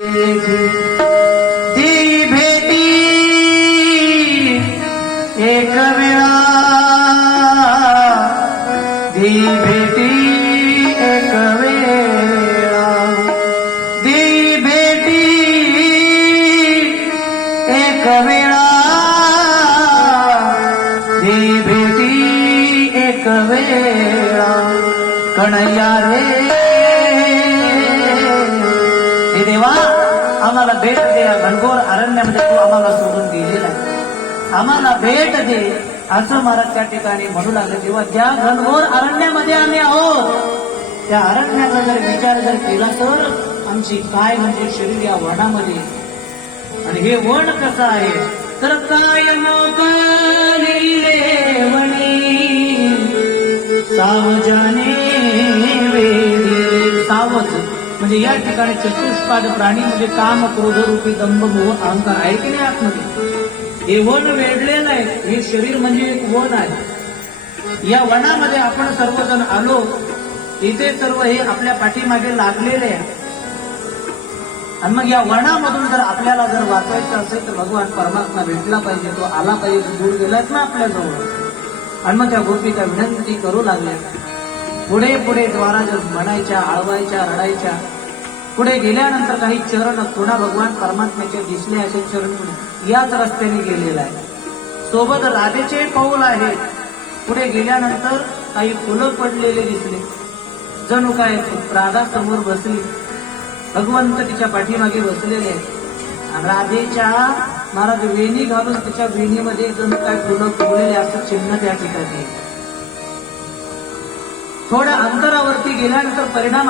ती भेटी एक वेळा, ती भेटी एक वेळा, ती भेटी एक वेळा, ती भेटी एक वेळा. कन्हैया रे हे देवा, आम्हाला भेट दे. या घनघोर अरण्यामध्ये तू आम्हाला सोडून गेलेला आहे, आम्हाला भेट दे असं महाराज त्या ठिकाणी म्हणू लागले. तेव्हा त्या घनघोर अरण्यामध्ये आम्ही आहोत, त्या अरण्याचा जर विचार जर केला तर आमची काय म्हणजे शरीर या वनामध्ये. आणि हे वन कसं आहे तर काय मोकळले वणी सावजाने वेडी. सावज म्हणजे या ठिकाणी चतुष्पाद प्राणी म्हणजे काम, क्रोध रूपी दंभ, मोह, अहंकार आहे की नाही आतमध्ये. हे वन वेढलेलं आहे, हे शरीर म्हणजे एक वन आहे. या वनामध्ये आपण सर्वजण आलो, इथे सर्व हे आपल्या पाठीमागे लागलेले आहे. आणि मग या वनामधून जर आपल्याला जर वाचायचं असेल तर भगवान परमात्मा भेटला पाहिजे, तो आला पाहिजे, दूर गेलाच ना आपल्याजवळ. आणि मग त्या गोपीच्या विनंती करू लागल्या. पुढे पुढे द्वारा जर म्हणायच्या, आळवायच्या, रडायच्या. पुढे गेल्यानंतर काही चरण पुन्हा भगवान परमात्म्याचे दिसले, असे चरण याच रस्त्याने गेलेला आहे. सोबत राधेचे पाऊल आहे. पुढे गेल्यानंतर काही फुलं पडलेले दिसले, जणू काय राधा समोर बसली, भगवंत तिच्या पाठीमागे बसलेले आहेत. राधेच्या महाराज वेणी घालून तिच्या वेणीमध्ये जणू काय फुलं फुगलेले असं चिन्ह त्या ठिकाणी. थोड्या अंतरावरती गेल्यानंतर परिणाम